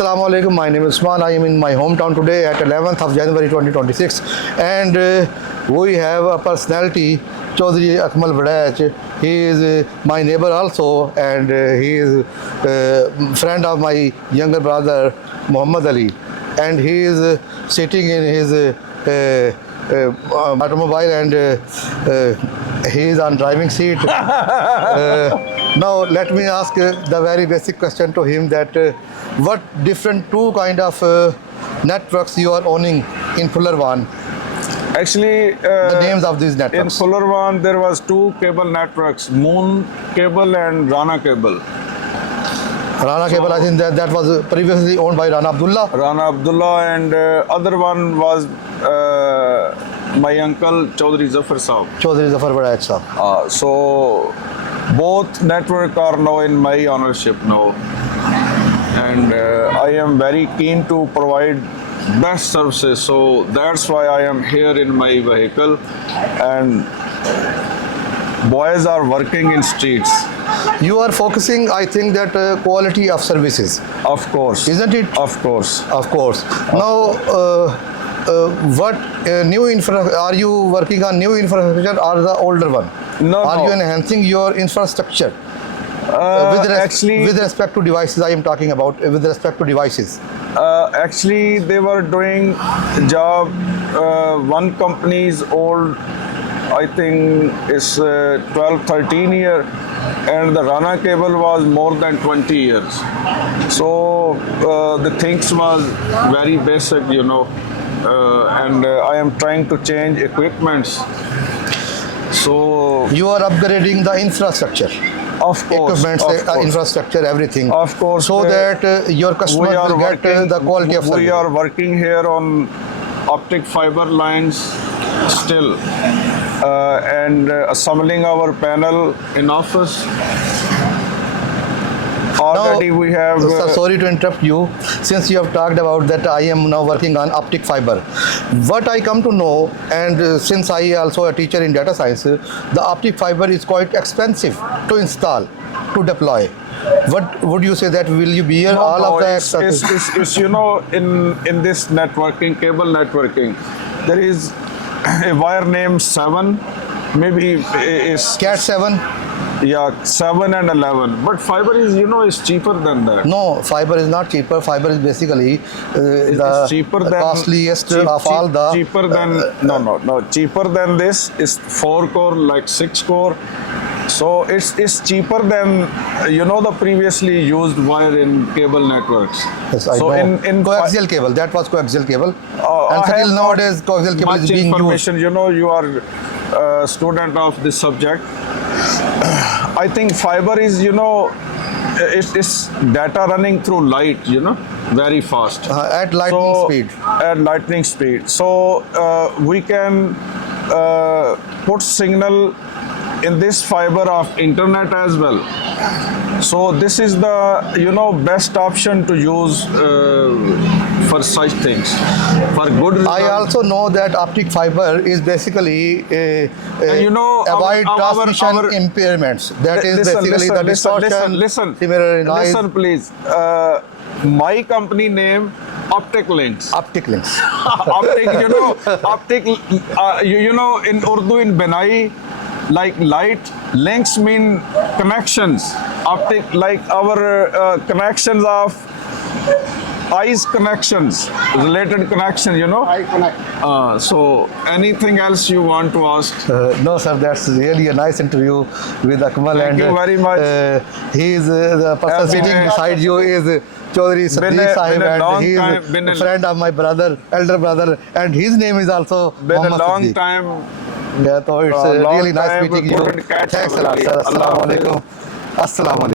Assalamu alaikum. My name is Usman. I am in my hometown today at 11th of January 2026, and we have a personality, Chaudhry Akmal Badach. He is my neighbor also, and he is friend of my younger brother Muhammad Ali, and he is sitting in his automobile, and he is on driving seat. Now let me ask the very basic question to him, that what different two kind of networks you are owning in Fuller One? Actually, The names of these in networks. Fuller One there was two cable networks, Moon Cable and Rana Cable. Rana Cable, I think that was previously owned by Rana Abdullah. Rana Abdullah, and other one was my uncle Chaudhry Zafar Saab. Chaudhry Zafar Badach sahab. So both network are now in my ownership now, and I am very keen to provide best services. So that's why I am here in my vehicle, and boys are working in streets. You are focusing, I think, that quality of services, Of course. isn't it? Of course. Of course. Now, what new infra are you working on? New infrastructure or the older one? No, Are no. you enhancing your infrastructure Actually, with respect to devices? I am talking about with respect to devices. actually, they were doing job. One company is old, I think is 12, 13 year, and the Rana cable was more than 20 years. So the things was very basic, and I am trying to change equipments. So You are upgrading the infrastructure, of course, equipment, infrastructure, everything. Of course, so that your customers will get the quality of service. We are working here on optic fiber lines still, and assembling our panel in office. Already we have. Sir, sorry to interrupt you. Since you have talked about that, I am now working on optic fiber. What I come to know, and since I also a teacher in data science, the optic fiber is quite expensive to install, to deploy. What would you say that will you bear all of the expenses? it's in this networking, cable networking, there is a wire named 7, maybe is Cat 7? yeah, 7 and 11. But fiber is cheaper than that. No, fiber is not cheaper. Fiber is basically the It's cheaper than costliest of all the. cheaper than no cheaper than this is 4 core, like 6 core. So it's cheaper than the previously used wire in cable networks. Yes, I so know. in coaxial cable, that was coaxial cable, I and have still not nowadays coaxial cable much is being used. information. You are a student of this subject. I think fiber is it's data running through light, very fast. At lightning speed. At lightning speed. So we can put signal in this fiber of internet as well. So this is the best option to use for such things, for good result. I also know that optic fiber is basically avoid transmission impairments. That is basically the distortion. Listen, similar noise. listen, please. My company name Optic Links. Optic links. Optic, optic. In Urdu, in Benai, like light, links mean connections. Optic, like our connections of eyes connections, related connection, I connect. So anything else you want to ask? No, sir, that's really a nice interview with Akmal. Thank you very much. He is the person sitting beside you is Chaudhry Sadiq Sahib, and he is a friend of my brother, elder brother, and his name is also Been a Muhammad long Siddiq. time. Yeah, so it's long really nice time meeting you. couldn't catch Thanks a lot, somebody. sir. Allah Assalamu Hafiz. alaikum. Assalamu alaikum.